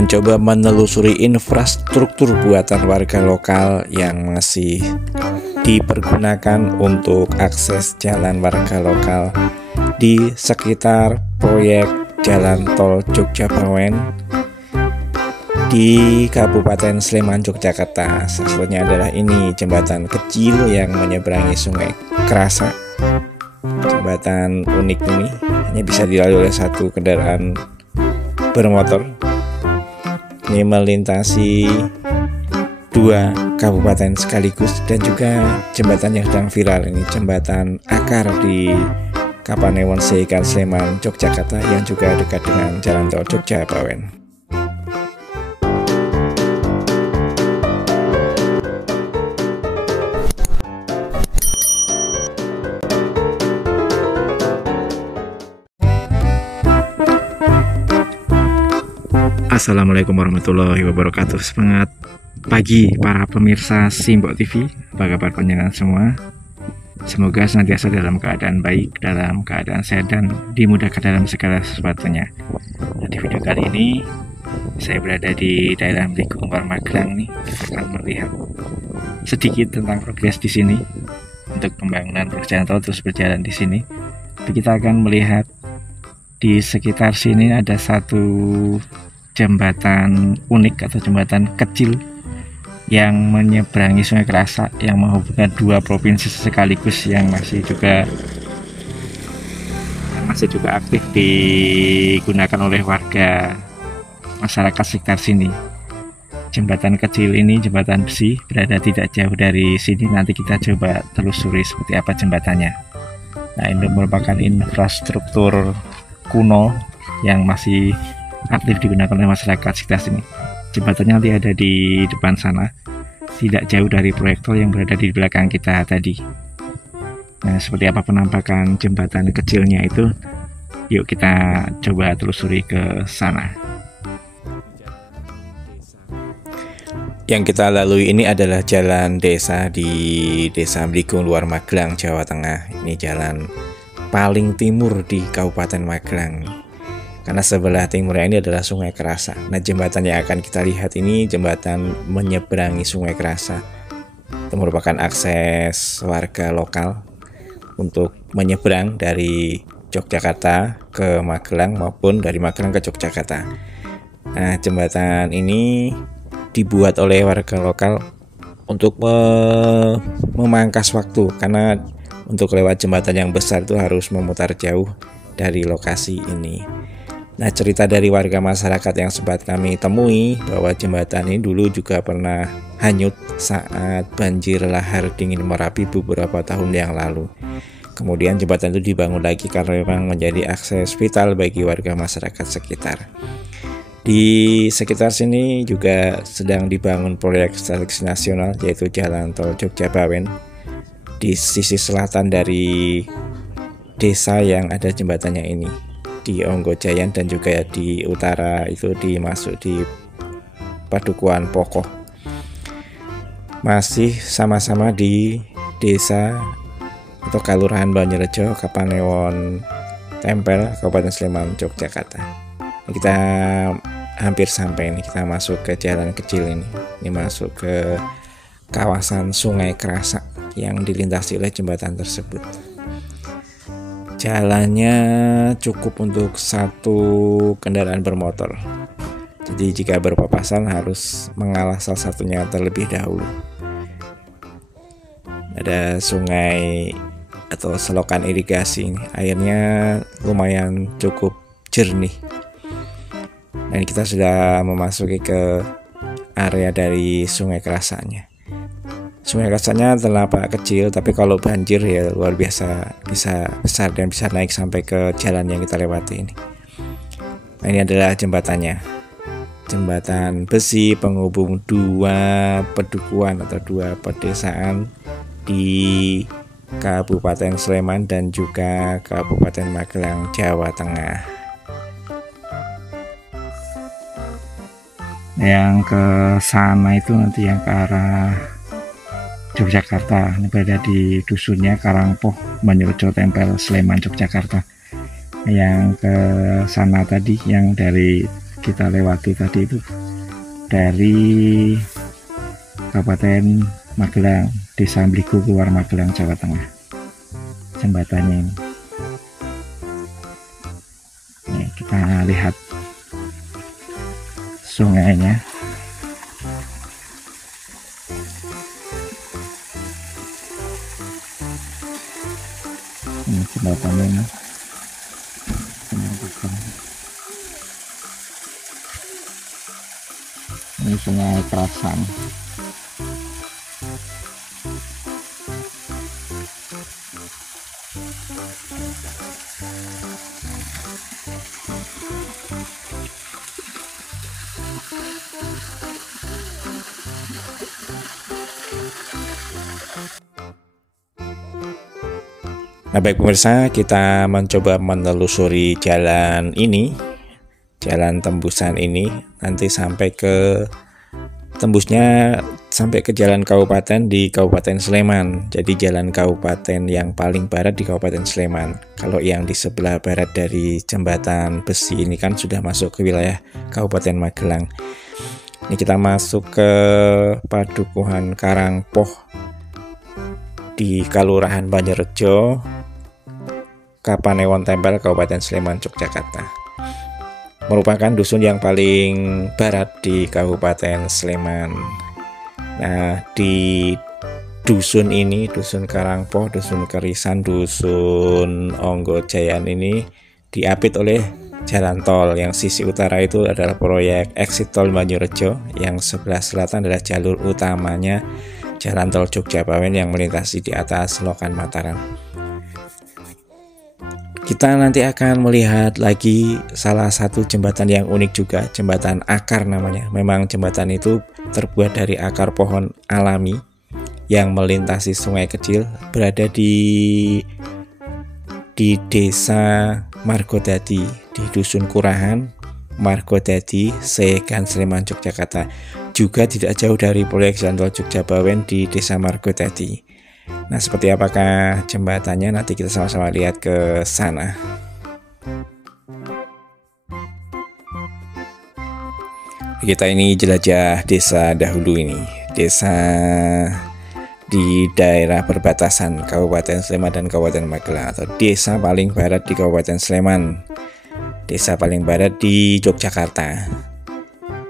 mencoba menelusuri infrastruktur buatan warga lokal yang masih dipergunakan untuk akses jalan warga lokal di sekitar proyek Jalan Tol Jogja-Bawen di Kabupaten Sleman, Yogyakarta. Salah satunya adalah ini, jembatan kecil yang menyeberangi Sungai Kerasa. Jembatan unik ini hanya bisa dilalui oleh satu kendaraan bermotor. Ini melintasi dua kabupaten sekaligus, dan juga jembatan yang sedang viral ini, jembatan Akar di Kapanewon Seikan Sleman, Yogyakarta, yang juga dekat dengan Jalan Tol Jogja-Bawen. Assalamualaikum warahmatullahi wabarakatuh. Semangat pagi para pemirsa Simbok TV. Apa kabar panjenengan semua? Semoga senantiasa dalam keadaan baik, dalam keadaan sehat, dan dimudahkan dalam segala sesuatunya. Nah, di video kali ini saya berada di daerah Bligung Luar Magelang nih, akan melihat sedikit tentang progres di sini untuk pembangunan jalan tol terus berjalan di sini. Tapi kita akan melihat di sekitar sini ada satu jembatan unik atau jembatan kecil yang menyeberangi Sungai Kerasa, yang menghubungkan dua provinsi sekaligus, yang masih juga aktif digunakan oleh warga masyarakat sekitar sini. Jembatan kecil ini, jembatan besi, berada tidak jauh dari sini. Nanti kita coba telusuri seperti apa jembatannya. Nah, ini merupakan infrastruktur kuno yang masih aktif digunakan oleh masyarakat sekitar sini. Jembatannya nanti ada di depan sana, tidak jauh dari proyek tol yang berada di belakang kita tadi. Nah, seperti apa penampakan jembatan kecilnya itu? Yuk kita coba telusuri ke sana. Yang kita lalui ini adalah jalan desa di Desa Bligung Luar Magelang, Jawa Tengah. Ini jalan paling timur di Kabupaten Magelang. Karena sebelah timurnya ini adalah Sungai Kerasa. Nah, jembatan yang akan kita lihat ini jembatan menyeberangi Sungai Kerasa. Itu merupakan akses warga lokal untuk menyeberang dari Yogyakarta ke Magelang maupun dari Magelang ke Yogyakarta. Nah, jembatan ini dibuat oleh warga lokal untuk memangkas waktu, karena untuk lewat jembatan yang besar itu harus memutar jauh dari lokasi ini. Nah, cerita dari warga masyarakat yang sempat kami temui bahwa jembatan ini dulu juga pernah hanyut saat banjir lahar dingin Merapi beberapa tahun yang lalu. Kemudian jembatan itu dibangun lagi karena memang menjadi akses vital bagi warga masyarakat sekitar. Di sekitar sini juga sedang dibangun proyek strategis nasional, yaitu Jalan Tol Jogja-Bawen di sisi selatan dari desa yang ada jembatannya ini, di Onggojayan, dan juga di utara itu dimasuk di Padukuhan Pokoh. Masih sama-sama di desa atau Kelurahan Banjarrejo, Kapanewon Tempel, Kabupaten Sleman, Yogyakarta. Kita hampir sampai nih, kita masuk ke jalan kecil ini. Ini masuk ke kawasan Sungai Kerasa yang dilintasi oleh jembatan tersebut. Jalannya cukup untuk satu kendaraan bermotor. Jadi jika berpapasan harus mengalah salah satunya terlebih dahulu. Ada sungai atau selokan irigasi ini. Airnya lumayan cukup jernih. Dan kita sudah memasuki ke area dari Sungai Kerasanya. Sungai Kerasanya terlampau kecil, tapi kalau banjir ya luar biasa, bisa besar dan bisa naik sampai ke jalan yang kita lewati ini. Nah, ini adalah jembatannya. Jembatan besi penghubung dua pedukuhan atau dua pedesaan di Kabupaten Sleman dan juga Kabupaten Magelang, Jawa Tengah. Yang ke sana itu nanti yang ke arah Yogyakarta, ini berada di dusunnya Karangpoh, Banjarrejo Tempel, Sleman, Yogyakarta. Yang ke sana tadi, yang dari kita lewati tadi itu dari Kabupaten Magelang, Desa Mrigo keluar Magelang, Jawa Tengah. Jembatannya ini. Nih, kita lihat sungainya. Ini jembatannya ini. Ini sungai Kerasan. Nah, baik pemirsa, kita mencoba menelusuri jalan ini, jalan tembusan ini, nanti sampai ke tembusnya sampai ke jalan kabupaten di Kabupaten Sleman. Jadi jalan kabupaten yang paling barat di Kabupaten Sleman. Kalau yang di sebelah barat dari jembatan besi ini kan sudah masuk ke wilayah Kabupaten Magelang. Ini kita masuk ke Padukuhan Karangpoh di Kalurahan Banjarrejo, Kapanewon Tempel, Kabupaten Sleman, Yogyakarta. Merupakan dusun yang paling barat di Kabupaten Sleman. Nah, di dusun ini, dusun Karangpoh, dusun Kerisan, dusun Onggojayan ini diapit oleh jalan tol. Yang sisi utara itu adalah proyek Exit Tol Banjarrejo, yang sebelah selatan adalah jalur utamanya jalan tol Jogja Bawen yang melintasi di atas Lokan Mataram. Kita nanti akan melihat lagi salah satu jembatan yang unik juga, jembatan akar namanya. Memang jembatan itu terbuat dari akar pohon alami yang melintasi sungai kecil, berada di desa Margodadi, di dusun Kurahan Margodadi, Segan, Sleman, Yogyakarta. Juga tidak jauh dari proyek jalan tol Jogja Bawen di desa Margodadi. Nah, seperti apakah jembatannya, nanti kita sama-sama lihat ke sana. Kita ini jelajah desa dahulu ini, desa di daerah perbatasan Kabupaten Sleman dan Kabupaten Magelang, atau desa paling barat di Kabupaten Sleman, desa paling barat di Yogyakarta.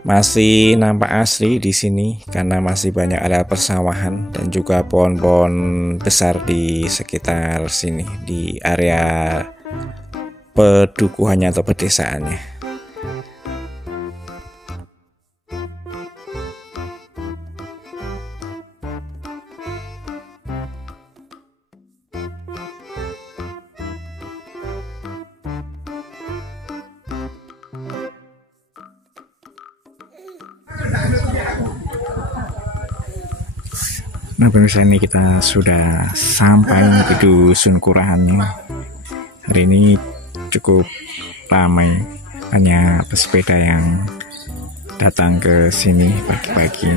Masih nampak asri di sini karena masih banyak area persawahan dan juga pohon-pohon besar di sekitar sini, di area pedukuhannya atau pedesaannya. Nah, pemirsa, ini kita sudah sampai di dusun Kurahannya. Hari ini cukup ramai, hanya pesepeda yang datang ke sini pagi-pagi.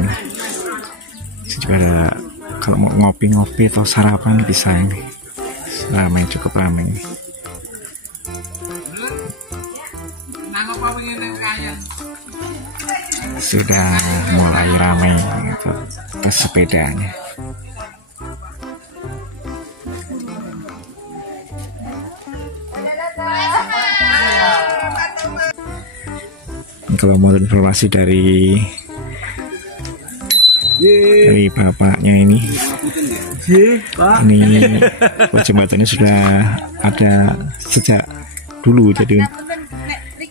Juga ada, kalau mau ngopi-ngopi atau sarapan bisa ini. Ramai, cukup ramai. Sudah mulai ramai pesepedanya. Kalau mau informasi dari bapaknya ini jembatannya sudah ada sejak dulu, jadi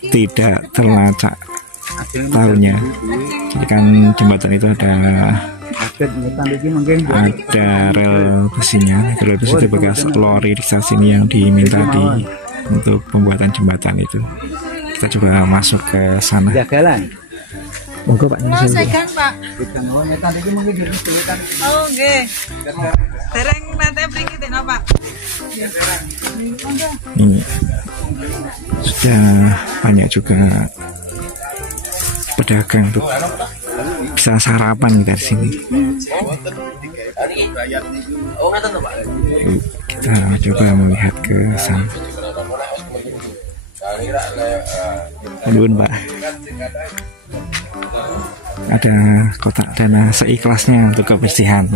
tidak terlacak tahunnya. Jadi kan jembatan itu ada rel besinya, rel besi itu bekas lori di sini yang diminta untuk pembuatan jembatan itu. Kita coba masuk ke sana. Monggo Pak. Oh, segan Pak. Oh, nggih. Dereng nate mriki teno Pak. Ini sudah banyak juga pedagang untuk bisa sarapan dari sini. Kita coba melihat ke sana. Nuwun, Pak. Ada kotak dana seikhlasnya untuk kebersihan.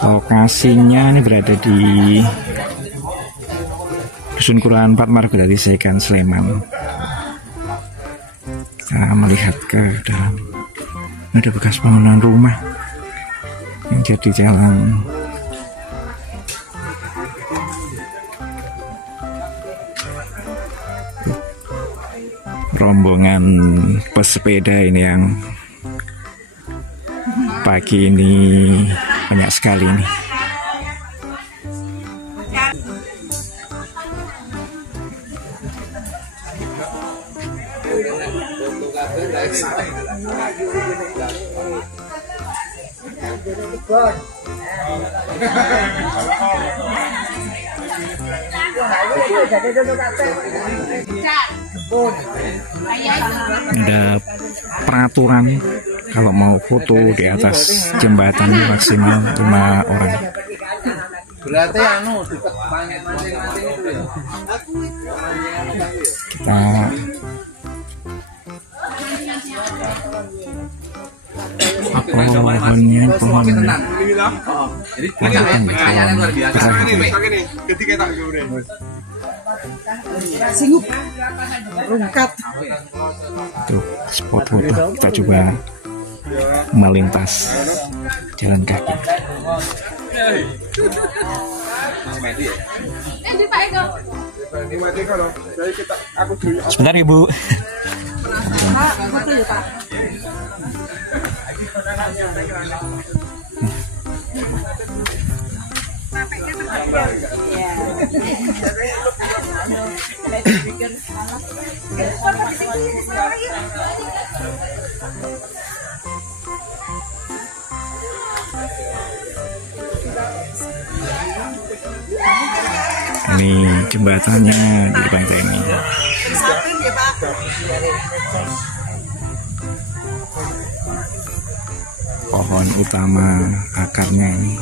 Lokasinya ini berada di Dusun Kelurahan 4 Margolari Sekan, Sleman. Kita melihat ke dalam. Ada bekas bangunan rumah yang jadi jalan. Rombongan pesepeda ini yang pagi ini banyak sekali nih. Ada peraturan kalau mau foto di atas jembatan maksimal 5 orang. Kita pohonnya tuh spot foto. Kita coba melintas jalan kaki. Sebentar ya, Bu. Ini jembatannya di pantai ini. Pohon utama akarnya ini.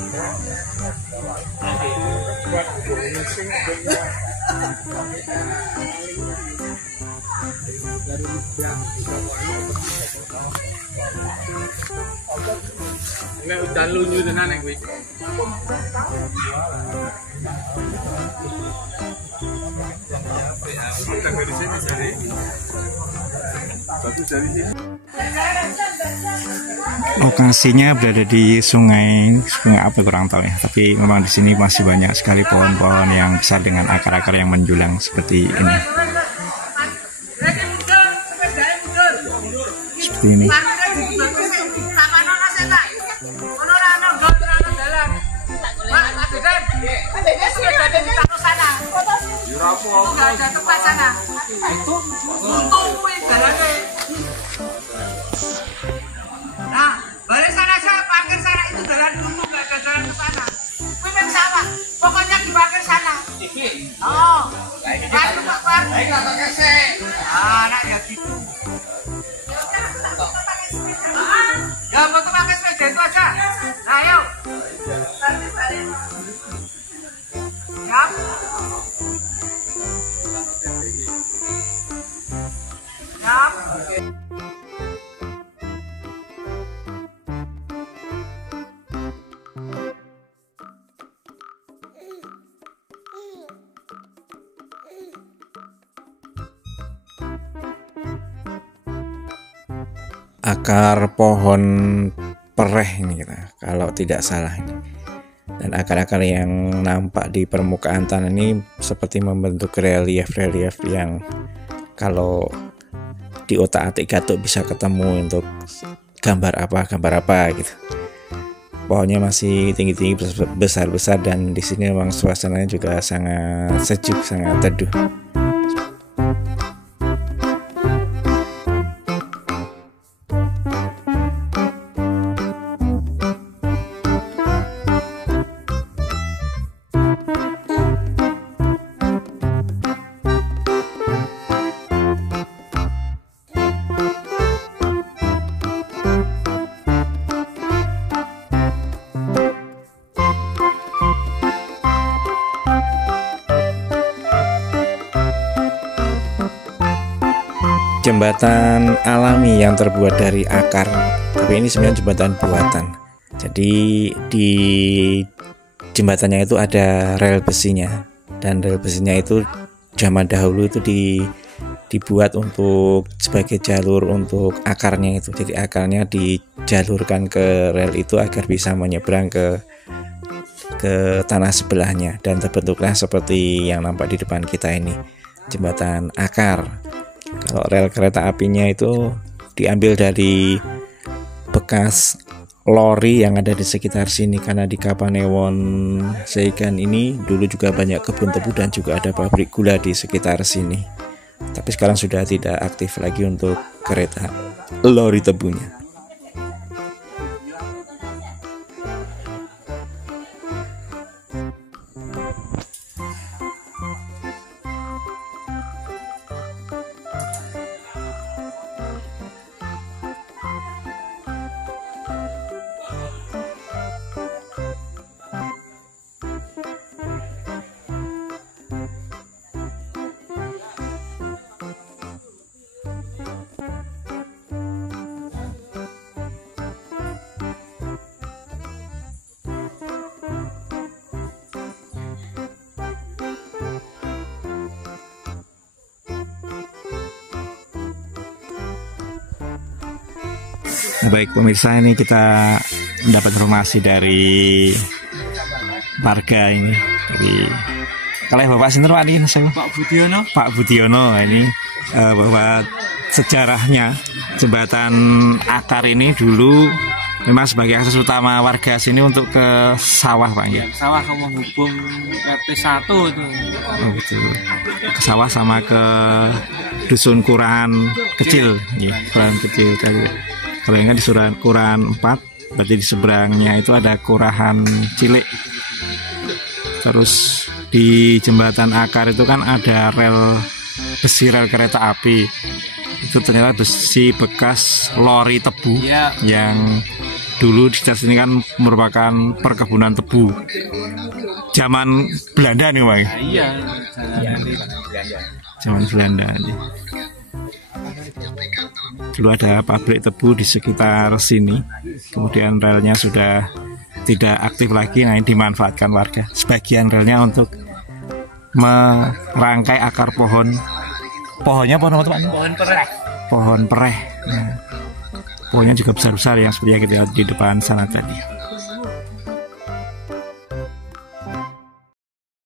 Nek udan lunyu tenan nek kuwi. Lokasinya berada di sungai apa kurang tahu ya, tapi memang di sini masih banyak sekali pohon-pohon yang besar dengan akar-akar yang menjulang seperti ini. Seperti ini. Nah, balik sana aja, parkir sana itu jalan dulu, nggak ada jalan ke sana. Memang sama, pokoknya di parkir sana. Oh, masuk Pak Pak. Ah, nak ya gitu. Ya, mau pakai sepeda itu aja. Nah, ayo. Siap. Siap. Akar pohon pereh ini kita, kalau tidak salah ini. Dan akar-akar yang nampak di permukaan tanah ini seperti membentuk relief-relief yang kalau di otak-atik Gatuk bisa ketemu untuk gambar apa gitu. Pohonnya masih tinggi-tinggi, besar-besar, dan di sini memang suasananya juga sangat sejuk, sangat teduh. jembatan alami yang terbuat dari akar, tapi ini sebenarnya jembatan buatan. Jadi di jembatannya itu ada rel besinya, dan rel besinya itu zaman dahulu itu dibuat untuk sebagai jalur untuk akarnya itu. Jadi akarnya dijalurkan ke rel itu agar bisa menyeberang ke tanah sebelahnya, dan terbentuklah seperti yang nampak di depan kita ini, jembatan akar. Kalau rel kereta apinya itu diambil dari bekas lori yang ada di sekitar sini, karena di Kapanewon Seigan ini dulu juga banyak kebun tebu dan juga ada pabrik gula di sekitar sini. Tapi sekarang sudah tidak aktif lagi untuk kereta lori tebunya. Baik pemirsa, ini kita mendapat informasi dari warga ini, dari kalau Bapak Sinter Pak ini saya Pak Budiono ini bahwa sejarahnya jembatan akar ini dulu memang sebagai akses utama warga sini untuk ke sawah Pak ya. Sawah menghubung RT 1 itu. Oh, betul. Ke sawah sama ke dusun Kurahan kecil, ya, Kurahan kecil tadi. Kalau yang di Kurahan 4, berarti di seberangnya itu ada Kurahan Cilik. Terus di jembatan akar itu kan ada besi rel kereta api. Itu ternyata besi bekas lori tebu yang dulu di sini kan merupakan perkebunan tebu. Zaman Belanda nih, Pak. Iya, zaman Belanda nih. Dulu ada pabrik tebu di sekitar sini, kemudian relnya sudah tidak aktif lagi, nah ini dimanfaatkan warga. Sebagian relnya untuk merangkai akar pohon. Pohonnya pohon apa, Pak? Pohon pereh. Pohon pereh. Nah, pohonnya juga besar-besar yang seperti yang kita lihat di depan sana tadi.